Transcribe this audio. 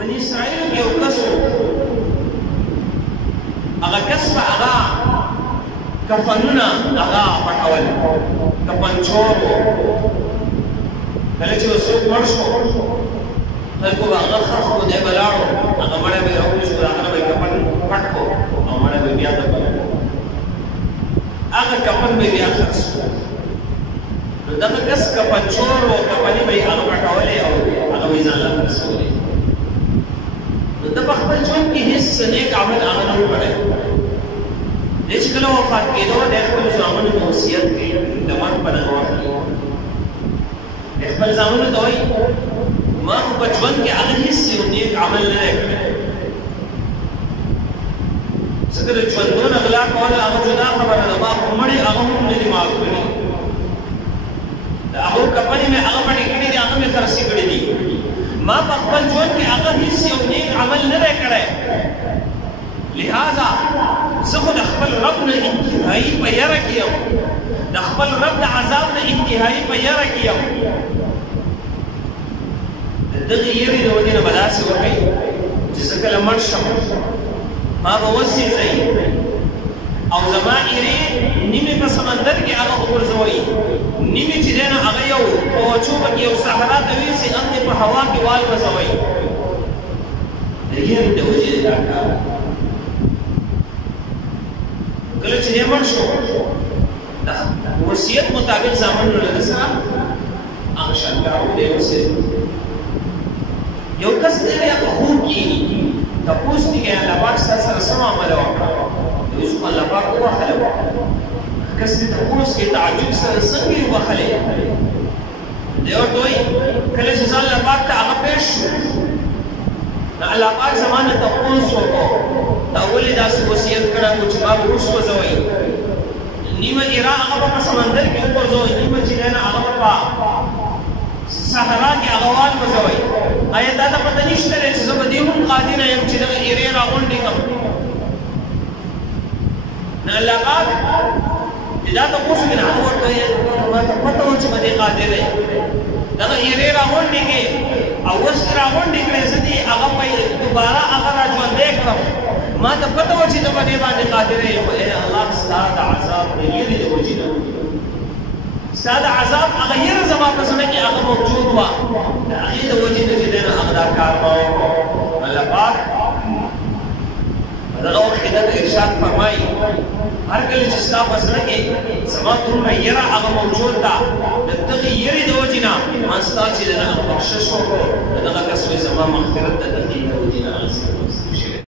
بني اسرائیل کې یو کس هغه کس به هغه کفنونه هغه پټول کفنچور کله چې څوک مړ شو خلکو به هغه خښ کو دی به لاړو هغه مړی به یې راوویستو هغه به یې کفن پټ کړو او مړی به بیا دفن هغه کفن به یې بیا خرڅ کړو نو دغه کس کفنچور و کفنې به یې هغه پټولې او هغه به یې ځان له خرڅولې نو ده په خپل ژوند کې هېڅ نیک عمل هغه نه و کړی دی چې کله وفات کېدو دی خپلو زامنو ته وصیت کوي د مرګ په دغه وخت کې دی خپل زامنو ته وایي ما خو په ژوند کې هغه هېڅ یو نیک عمل نه دی کړی ځکه د ژوندون اغلا کول هغه جدا خبره ده ما خو مړي هغه هم نه دي معاف کړي د هغو کفنې مې هغه مړې کړي دي هغه مې خرڅې کړي دي ما په خپل ژوند کې هغه هېڅ یو نیک عمل نه دی کړی لہذا زه خو د خپل رب نه انتهایي په یره کې یم د خپل رب د عذاب نه انتهایي په یره کې یم د دغې یرې د وجې نه به داسې وکړئ چې زه کله مړ شم ما به وسېځئ او زما ایرې نیمې په سمندر کې هغه وغورځوئ نیمې چې دی نه هغه یو په وچوبه کې یو صحرا ته ویسئ هغې په هوا کې والوځوئ د یرې د وجې دا کار کله چې دی مړ شو د وصیت مطابق زامنو له ده سره هغه شاګردان دی وصیت یو کس دی هغه خوب کښېني تپوس دې کوي الله پاک ستا سره څه معامله وکړه د یوسف الله پاک وبخلی کس دې تپوس کوي تعجب سره څنګه یې وبخلی دی ورته وایي کله چې زه الله پاک ته هغه پېښ شو نو الله پاک زما نه تپوس وکړو تا ولې داسې وصیت کړی وو چې ما به وسوځوئ نیمه ایرا هغه به په سمندر کې وغورځوئ نیمه چې دی نه هغه به په صحرا کې هغه والوځوئ آیا دا ته پته نشته دی چې زه به دې هم قادره یم چې دغه ایرې راغونډې کړم نو الله پاک چې دا تپوس کړي هغه ورته وایي ما ته پته وه چې به دې قادره یم دغه ایرې راغونډې کړې او اوس چې راغونډې کړې زه دې هغه به دوباره هغه را ژوندی کړم ما ته پته وه چې ته په دې باندې قادره یې خو ای الله ستا د عذاب د یرې د وجې نه ستا د عذاب هغه یره زما په زړه کې هغه موجود وه د هغې د وجې نه چې دی نه هغه دا کار ما وکړو الله پاک په دغه وخت کې دته ارشاد فرمایي هر کله چې ستا په زړه کې زما دومره یره هغه موجود ده د دغې یرې د وجې نه ما ستا چې دی نه هغه بخشش وکړو د دغه کس وایي زما مغفرت د دغې د وجې نه